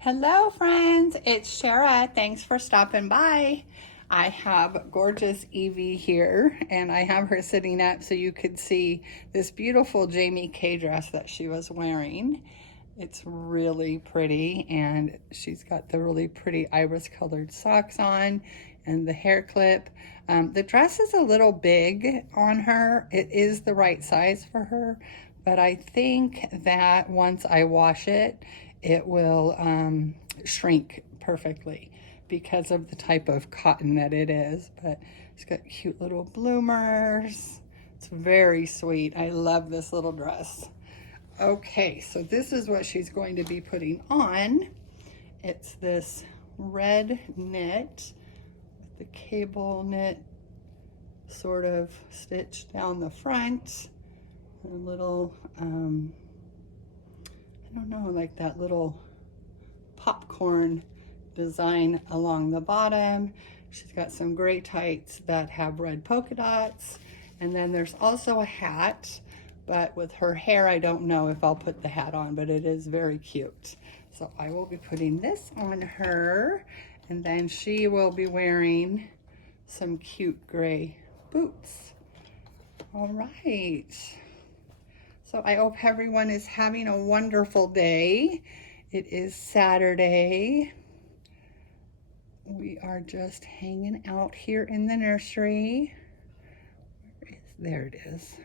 Hello friends, it's Shara. Thanks for stopping by. I have gorgeous Evie here and I have her sitting up so you could see this beautiful Jamie K dress that she was wearing. It's really pretty and she's got the really pretty iris colored socks on and the hair clip. The dress is a little big on her. It is the right size for her, but I think that once I wash it, it will shrink perfectly because of the type of cotton that it is. But it's got cute little bloomers. It's very sweet. I love this little dress. Okay, so this is what she's going to be putting on. It's this red knit with the cable knit sort of stitched down the front. A little, I don't know, like that little popcorn design along the bottom. She's got some gray tights that have red polka dots. And then there's also a hat, but with her hair, I don't know if I'll put the hat on, but it is very cute. So I will be putting this on her, and then she will be wearing some cute gray boots. All right. So I hope everyone is having a wonderful day. It is Saturday. We are just hanging out here in the nursery. There it is.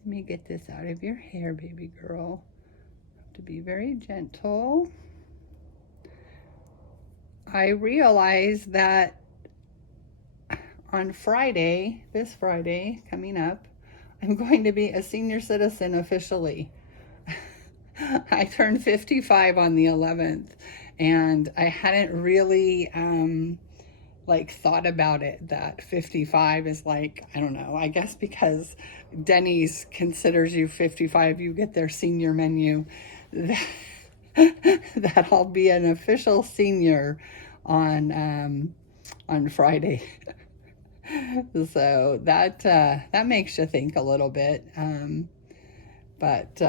Let me get this out of your hair, baby girl. Have to be very gentle. I realized that on Friday, this Friday coming up, I'm going to be a senior citizen officially. I turned 55 on the 11th, and I hadn't really thought about it, that 55 is like, I don't know, I guess because Denny's considers you 55, you get their senior menu, that I'll be an official senior on Friday. So that makes you think a little bit, but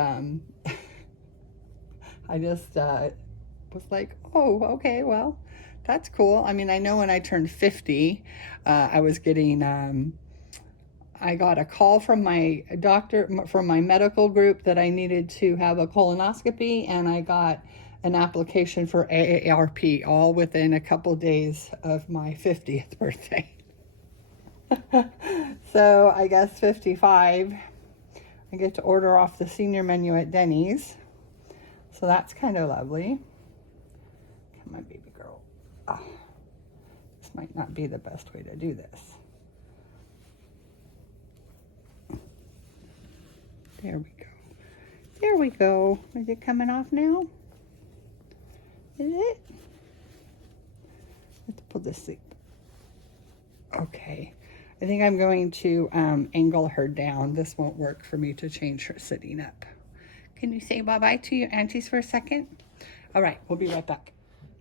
I just was like, oh, okay, well, that's cool. I mean, I know when I turned 50, I was getting, I got a call from my doctor, from my medical group, that I needed to have a colonoscopy, and I got an application for AARP all within a couple days of my 50th birthday. So I guess 55, I get to order off the senior menu at Denny's. So that's kind of lovely. Come on, baby girl. This might not be the best way to do this. There we go. There we go. Is it coming off now? Is it? Let's pull this sleep. Okay. I think I'm going to angle her down. This won't work for me to change her sitting up. Can you say bye-bye to your aunties for a second? All right, we'll be right back.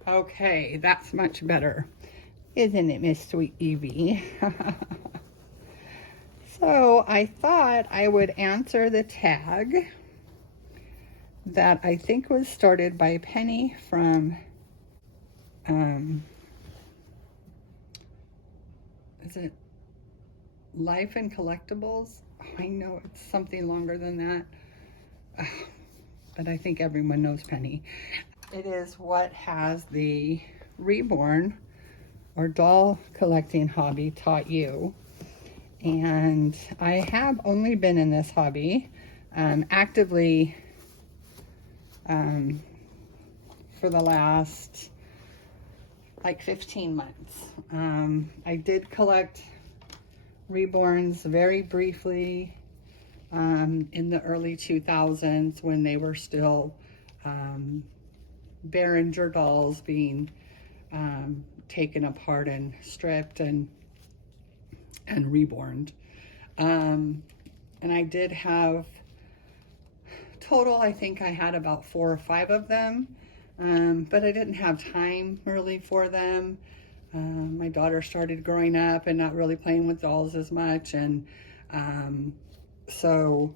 Okay, that's much better. Isn't it, Miss Sweet Evie? So I thought I would answer the tag that I think was started by Pennye from, is it Life and Collectibles? Oh, I know it's something longer than that. But I think everyone knows Pennye. It is what has the reborn or doll collecting hobby taught you. And I have only been in this hobby actively for the last like 15 months. I did collect reborns very briefly in the early 2000s when they were still Behringer dolls being taken apart and stripped and reborned. And I did have total, I think I had about 4 or 5 of them, but I didn't have time really for them. My daughter started growing up and not really playing with dolls as much, and so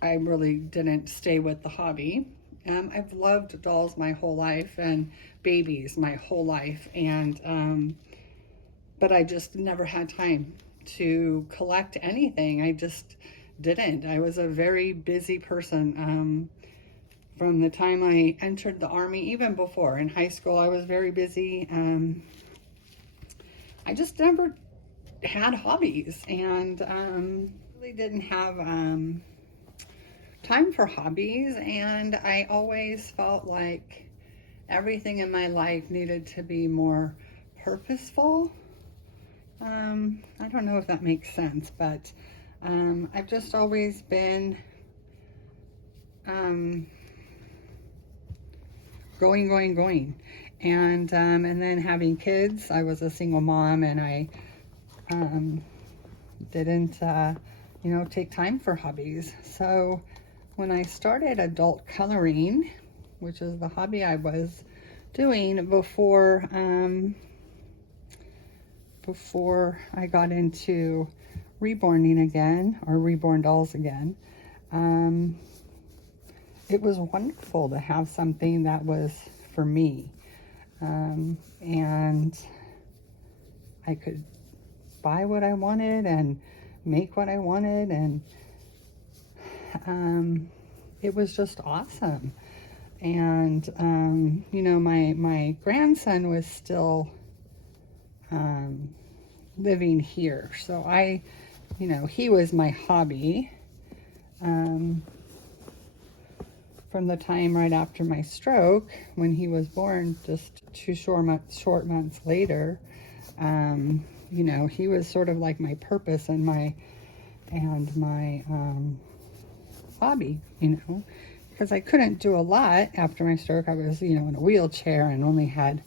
I really didn't stay with the hobby. I've loved dolls my whole life and babies my whole life, and but I just never had time to collect anything. I just didn't. I was a very busy person. From the time I entered the Army, even before in high school, I was very busy. I just never had hobbies, and really didn't have time for hobbies, and I always felt like everything in my life needed to be more purposeful. I don't know if that makes sense, but I've just always been going. And then having kids, I was a single mom, and I didn't, take time for hobbies. So when I started adult coloring, which is the hobby I was doing before I got into reborning again, or reborn dolls again, it was wonderful to have something that was for me. And I could buy what I wanted and make what I wanted, and it was just awesome. And my grandson was still living here, so he was my hobby from the time right after my stroke, when he was born just 2 short months later. He was sort of like my purpose and my hobby, because I couldn't do a lot after my stroke. I was, in a wheelchair and only had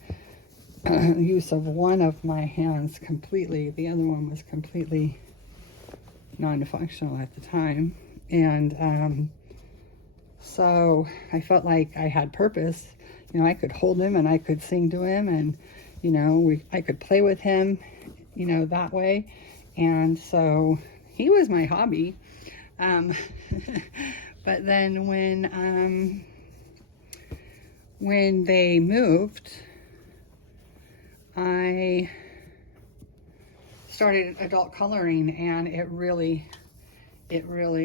use of one of my hands completely. The other one was completely non-functional at the time. And so I felt like I had purpose. I could hold him and I could sing to him, and, I could play with him, that way. And so he was my hobby. But then when they moved, I started adult coloring, and it really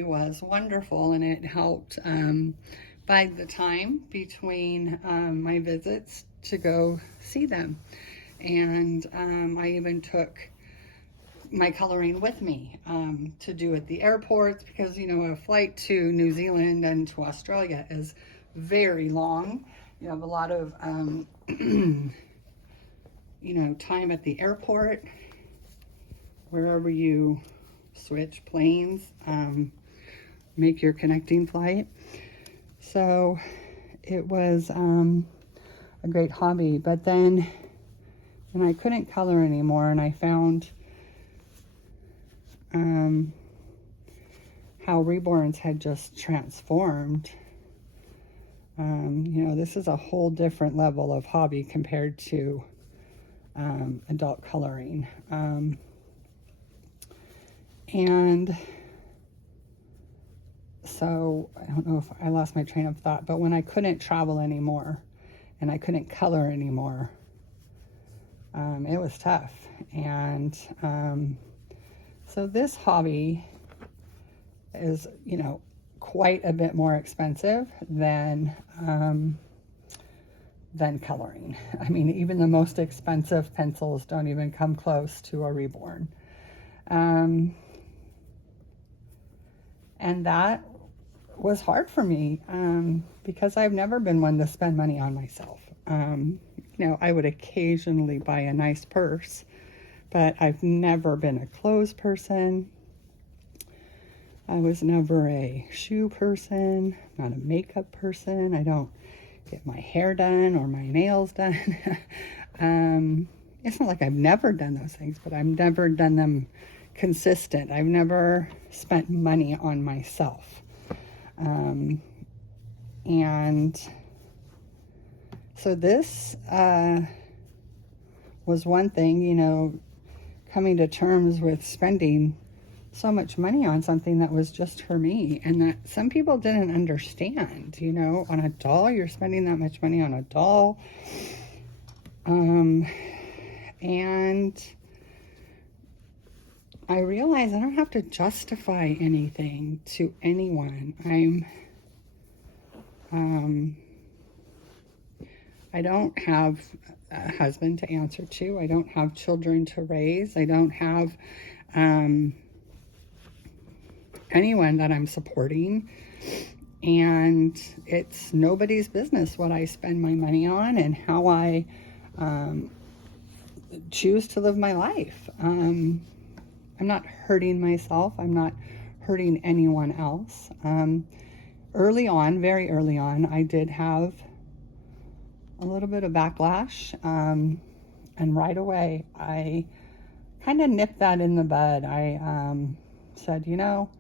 was wonderful, and it helped bide the time between my visits to go see them. And I even took my coloring with me to do at the airports, because a flight to New Zealand and to Australia is very long. You have a lot of time at the airport, wherever you switch planes, make your connecting flight. So it was a great hobby. But then when I couldn't color anymore, and I found how reborns had just transformed, this is a whole different level of hobby compared to adult coloring. And so I don't know if I lost my train of thought, but when I couldn't travel anymore and I couldn't color anymore, it was tough. And so this hobby is, quite a bit more expensive than coloring. I mean, even the most expensive pencils don't even come close to a reborn. And that was hard for me, because I've never been one to spend money on myself. I would occasionally buy a nice purse, but I've never been a clothes person. I was never a shoe person, not a makeup person. I don't get my hair done or my nails done. It's not like I've never done those things, but I've never done them consistent. I've never spent money on myself. And so this was one thing, coming to terms with spending so much money on something that was just for me, and that some people didn't understand. You know, on a doll, you're spending that much money on a doll. And I realize I don't have to justify anything to anyone. I don't have a husband to answer to. I don't have children to raise. I don't have anyone that I'm supporting. And it's nobody's business what I spend my money on and how I choose to live my life. I'm not hurting myself. I'm not hurting anyone else. Early on, very early on, I did have a little bit of backlash. And right away, I kind of nipped that in the bud. I said, you know,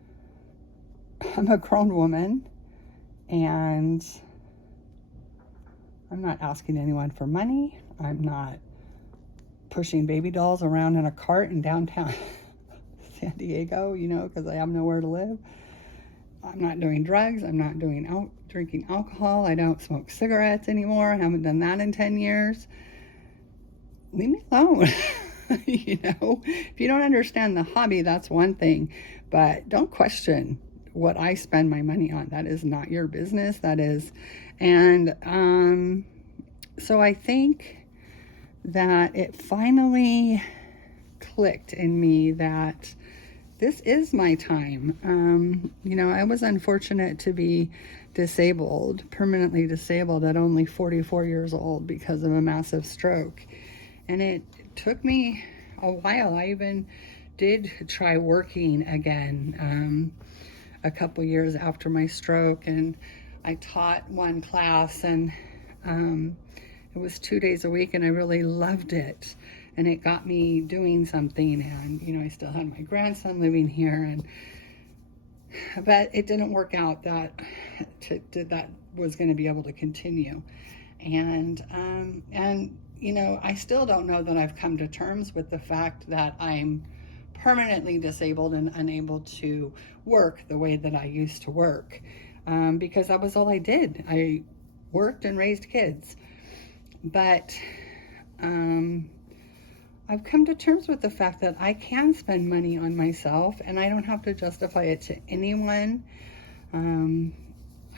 I'm a grown woman and I'm not asking anyone for money. I'm not pushing baby dolls around in a cart in downtown San Diego, you know, because I have nowhere to live. I'm not doing drugs. I'm not drinking alcohol. I don't smoke cigarettes anymore. I haven't done that in 10 years. Leave me alone. You know, if you don't understand the hobby, that's one thing, but don't question what I spend my money on. That is not your business. That is. And so I think that it finally clicked in me that this is my time. You know, I was unfortunate to be disabled, permanently disabled at only 44 years old because of a massive stroke. And it took me a while. I even did try working again a couple years after my stroke, and I taught one class, and it was 2 days a week, and I really loved it. And it got me doing something, and you know, I still had my grandson living here, but it didn't work out that that was going to be able to continue. And you know, I still don't know that I've come to terms with the fact that I'm permanently disabled and unable to work the way that I used to work, because that was all I did. I worked and raised kids. But I've come to terms with the fact that I can spend money on myself and I don't have to justify it to anyone.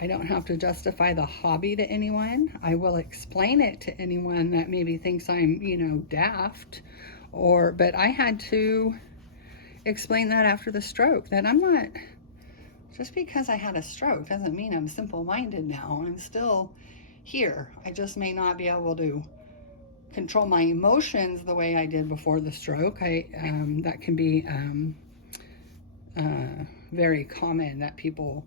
I don't have to justify the hobby to anyone. I will explain it to anyone that maybe thinks I'm, you know, daft, but I had to explain that after the stroke, that I'm not, just because I had a stroke doesn't mean I'm simple-minded now. I'm still here. I just may not be able to control my emotions the way I did before the stroke. That can be very common, that people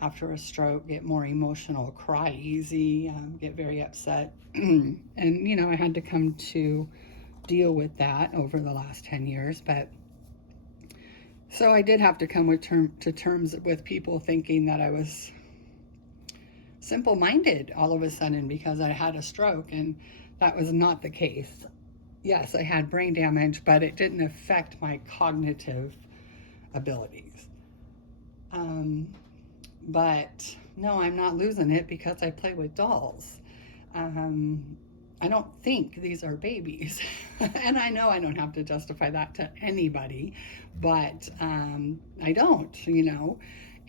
after a stroke get more emotional, cry easy, get very upset. And you know, I had to come to deal with that over the last 10 years. But so I did have to come to terms with people thinking that I was simple-minded all of a sudden because I had a stroke, and that was not the case. Yes, I had brain damage, but it didn't affect my cognitive abilities. But no, I'm not losing it because I play with dolls. I don't think these are babies. And I know I don't have to justify that to anybody, but I don't, you know.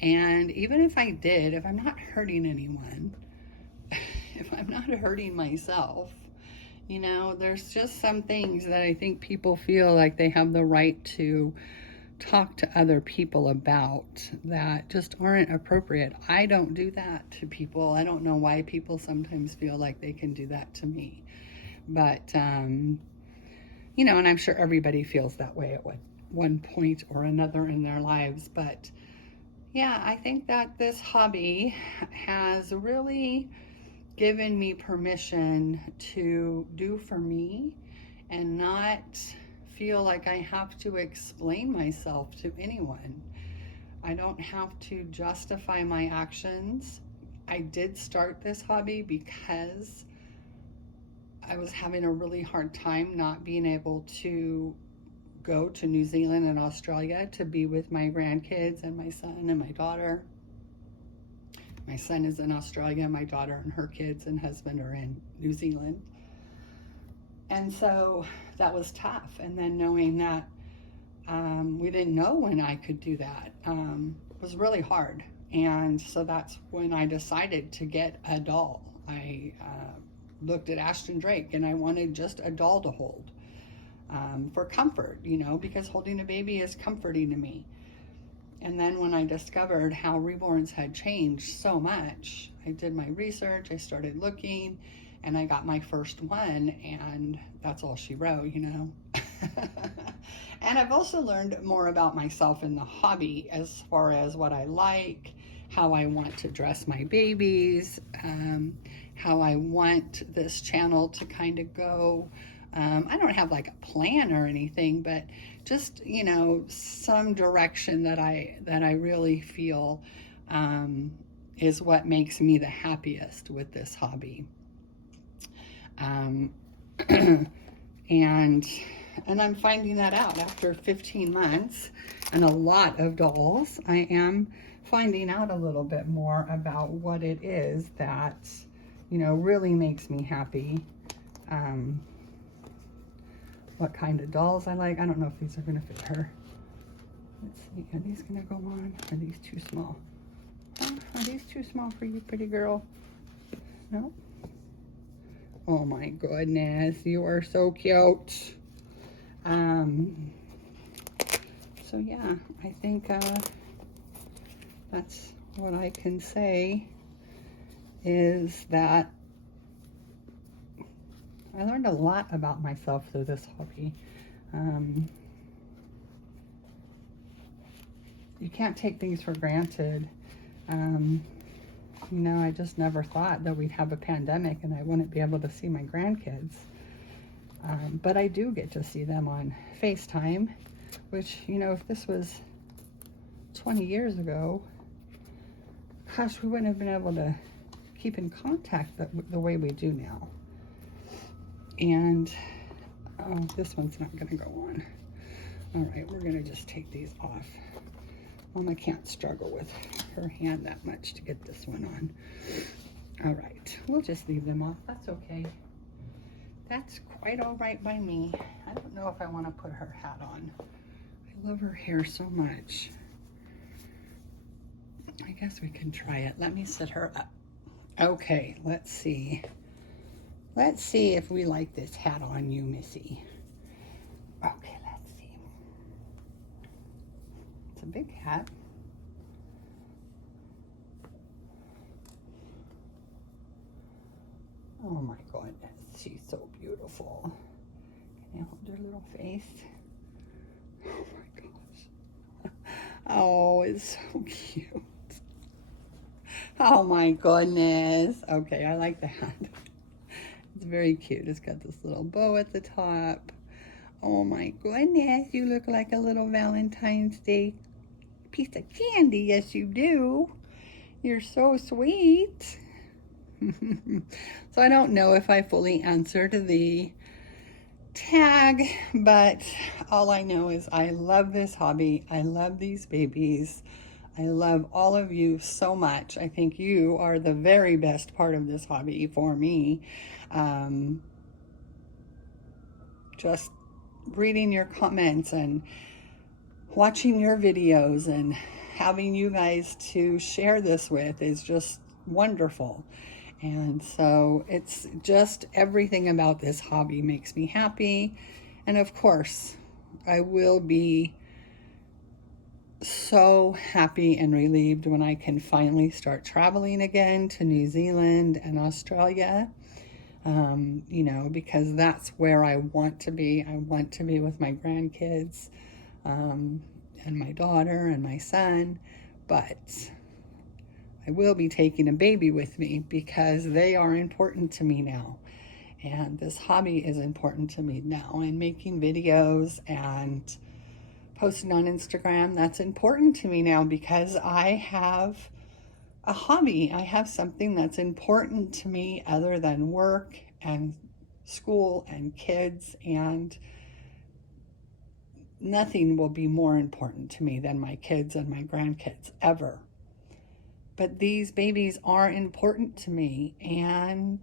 And even if I did, if I'm not hurting anyone, if I'm not hurting myself, you know, there's just some things that I think people feel like they have the right to talk to other people about that just aren't appropriate. I don't do that to people. I don't know why people sometimes feel like they can do that to me. But, you know, and I'm sure everybody feels that way at one point or another in their lives. But yeah, I think that this hobby has really given me permission to do for me and not feel like I have to explain myself to anyone. I don't have to justify my actions. I did start this hobby because I was having a really hard time not being able to go to New Zealand and Australia to be with my grandkids and my son and my daughter. My son is in Australia, my daughter and her kids and husband are in New Zealand. And so that was tough. And then knowing that we didn't know when I could do that was really hard. And so that's when I decided to get a doll. I looked at Ashton Drake and I wanted just a doll to hold for comfort, you know, because holding a baby is comforting to me. And then when I discovered how reborns had changed so much, I did my research, I started looking, and I got my first one, and that's all she wrote, you know. And I've also learned more about myself in the hobby as far as what I like, how I want to dress my babies, how I want this channel to kind of go. I don't have like a plan or anything, but just, you know, some direction that I really feel is what makes me the happiest with this hobby. And I'm finding that out after 15 months and a lot of dolls. I am finding out a little bit more about what it is that, you know, really makes me happy. What kind of dolls I like. I don't know if these are going to fit her. Let's see. Are these going to go on? Or are these too small? Are these too small for you, pretty girl? No? Oh my goodness. You are so cute. So yeah, I think that's what I can say is that I learned a lot about myself through this hobby. You can't take things for granted. You know, I just never thought that we'd have a pandemic and I wouldn't be able to see my grandkids. But I do get to see them on FaceTime, which, you know, if this was 20 years ago, gosh, we wouldn't have been able to keep in contact the way we do now. And oh, this one's not gonna go on. All right, we're gonna just take these off. Mama can't struggle with her hand that much to get this one on. All right, we'll just leave them off. That's okay. That's quite all right by me. I don't know if I want to put her hat on. I love her hair so much. I guess we can try it. Let me sit her up. Okay, let's see. Let's see if we like this hat on you, Missy. Okay, let's see. It's a big hat. Oh my goodness, she's so beautiful. Can you hold her little face? Oh my gosh. Oh, it's so cute. Oh my goodness. Okay, I like the hat. It's very cute. It's got this little bow at the top. Oh my goodness, you look like a little Valentine's Day piece of candy. Yes, you do. You're so sweet. So I don't know if I fully answered the tag, but all I know is I love this hobby. I love these babies. I love all of you so much. I think you are the very best part of this hobby for me. Just reading your comments and watching your videos and having you guys to share this with is just wonderful. And so it's just everything about this hobby makes me happy. And of course, I will be so happy and relieved when I can finally start traveling again to New Zealand and Australia. You know, because that's where I want to be. I want to be with my grandkids and my daughter and my son, but I will be taking a baby with me because they are important to me now. And this hobby is important to me now. And making videos and posting on Instagram, that's important to me now because I have a hobby. I have something that's important to me other than work and school and kids and nothing will be more important to me than my kids and my grandkids, ever. But these babies are important to me, and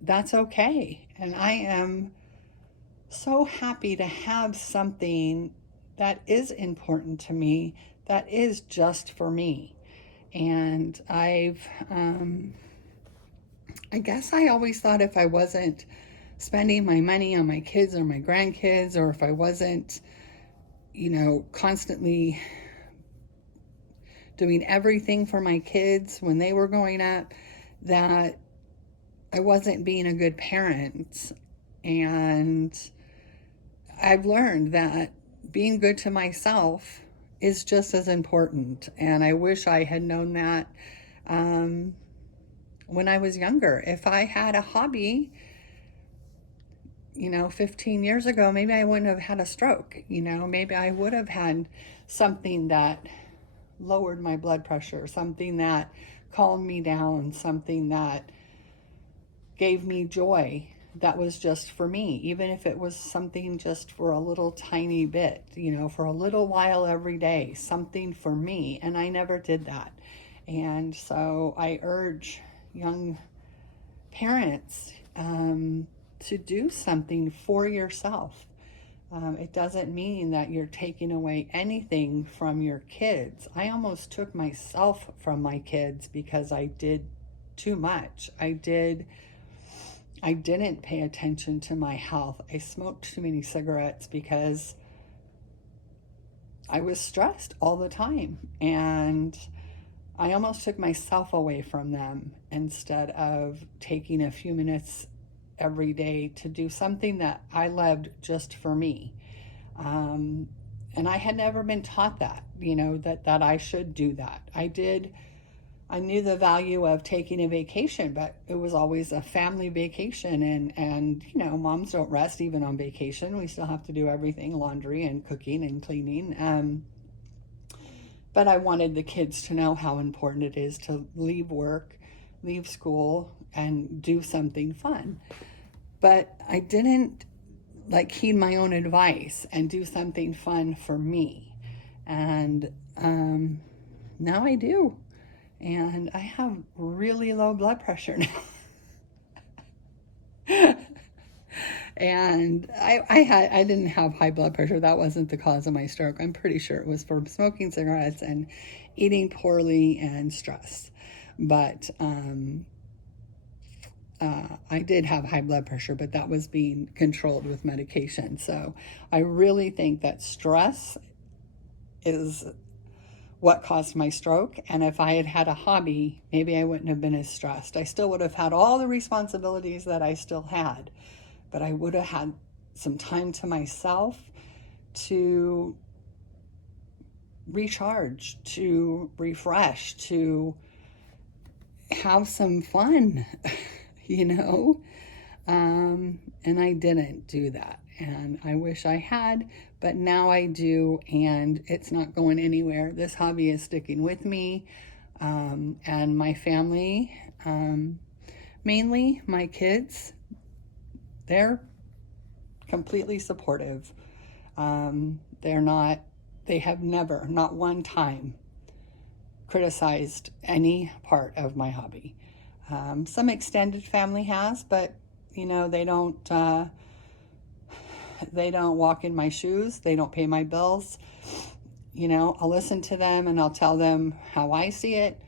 that's okay. And I am so happy to have something that is important to me, that is just for me. And I guess I always thought if I wasn't spending my money on my kids or my grandkids, or if I wasn't, constantly doing everything for my kids when they were growing up, that I wasn't being a good parent. And I've learned that being good to myself is just as important. And I wish I had known that when I was younger. If I had a hobby, 15 years ago, maybe I wouldn't have had a stroke. Maybe I would have had something that lowered my blood pressure, something that calmed me down, something that gave me joy, that was just for me, even if it was something just for a little tiny bit, for a little while every day, something for me. And I never did that. And so I urge young parents to do something for yourself. It doesn't mean that you're taking away anything from your kids. I almost took myself from my kids because I did too much. I didn't pay attention to my health. I smoked too many cigarettes because I was stressed all the time. And I almost took myself away from them instead of taking a few minutes every day to do something that I loved just for me. And I had never been taught that, that I should do that. I knew the value of taking a vacation, but it was always a family vacation. And moms don't rest even on vacation. We still have to do everything, laundry and cooking and cleaning. But I wanted the kids to know how important it is to leave work, leave school, and do something fun. But I didn't heed my own advice and do something fun for me. And now I do. And I have really low blood pressure now. And I didn't have high blood pressure. That wasn't the cause of my stroke. I'm pretty sure it was from smoking cigarettes and eating poorly and stress. But I did have high blood pressure, but that was being controlled with medication. So I really think that stress is what caused my stroke. And if I had had a hobby, maybe I wouldn't have been as stressed. I still would have had all the responsibilities that I still had, but I would have had some time to myself to recharge, to refresh, to have some fun, and I didn't do that. And I wish I had, but now I do, and it's not going anywhere. This hobby is sticking with me, and my family, mainly my kids, they're completely supportive. They have never, not one time, criticized any part of my hobby. Some extended family has, but they don't walk in my shoes. They don't pay my bills. I'll listen to them and I'll tell them how I see it.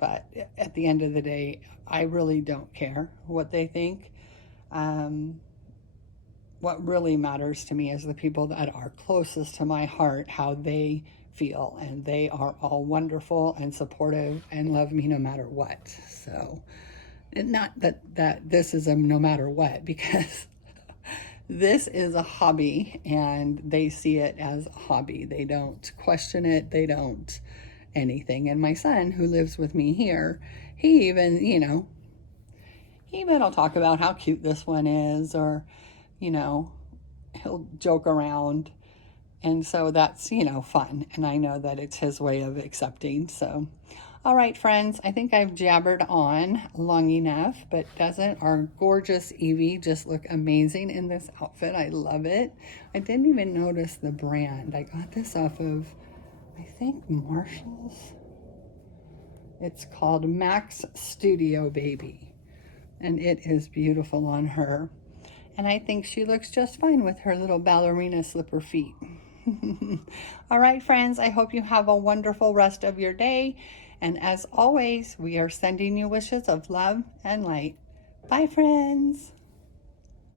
But at the end of the day, I really don't care what they think. What really matters to me is the people that are closest to my heart, how they feel. And they are all wonderful and supportive and love me no matter what. So, not that this is a no matter what, because this is a hobby and they see it as a hobby. They don't question it. They don't anything. And my son, who lives with me here, he even will talk about how cute this one is, or, he'll joke around. And so that's, fun. And I know that it's his way of accepting. So All right, friends, I think I've jabbered on long enough, but doesn't our gorgeous Evie just look amazing in this outfit? I love it. I didn't even notice the brand. I got this off of, I think, Marshall's. It's called Max Studio Baby, and it is beautiful on her. And I think she looks just fine with her little ballerina slipper feet. All right, friends, I hope you have a wonderful rest of your day. And as always, we are sending you wishes of love and light. Bye, friends.